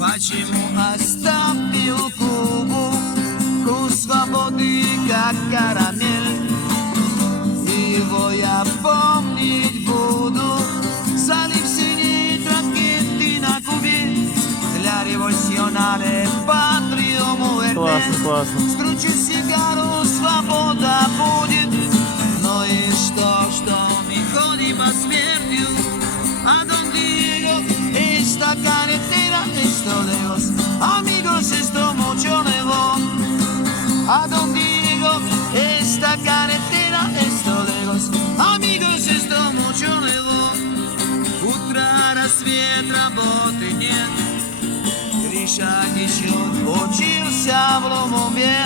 Почему оставил Кубу? Вкус свободы, как карамель. Его я помнить буду. Залив синие тракеты на Кубе. Для революционале патрио муэрте. Классно. Скручу сигару, свобода будет. Но и что мы ходим по смертью? А Don Diego, esta carretera, esto lejos. Amigos, esto mucho lejos. A Don Diego, esta carretera, esto lejos. Amigos, esto mucho lejos. Утро, рассвет, работы нет. Гриша течет, учился в Ломове.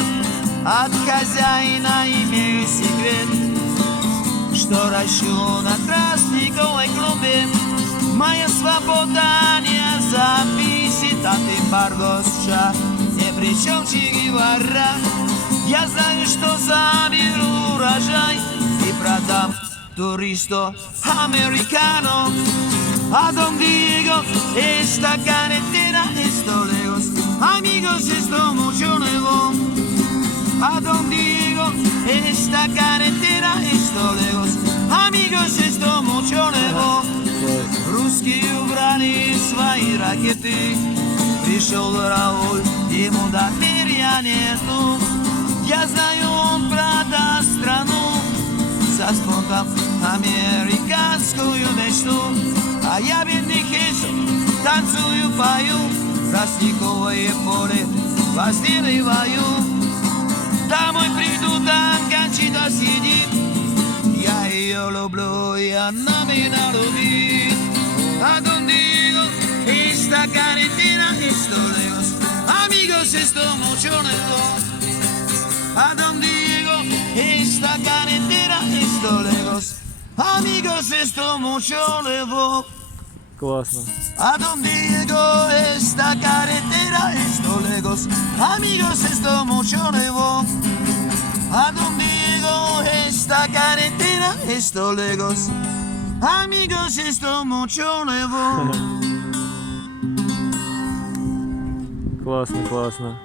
От хозяина имею секрет, что ращу на тростниковой клумбе. Моя свобода не зависит от эмбарго США. Не при чем Че Гевара. Я знаю, что заберу урожай и продам туристу американо. A Don Diego, esta carretera, esto lejos. Amigos, esto mucho lejos. A Don Diego, esta carretera, esto lejos. Amigos, esto mucho lejos. Русские убрали свои ракеты. Пришел Рауль, ему доверия нету. Я знаю, он продаст страну со спонтом американскую мечту. А я бедный хейсу, танцую, пою. Тростниковое поле возделываю. Домой приду, там Кончита сидит. Я ее люблю, и она меня любит. A Don Diego, esta carretera, esto lejos. Amigos, esto mucho lejos. A Don Diego, esta carretera, esto lejos. Amigos, esto mucho lejos. Классно. A Don Diego, esta carretera, esto lejos. Amigos, esto mucho lejos. A Don Diego, esta carretera, esto lejos. Amigos, esto mucho lejos. Классно.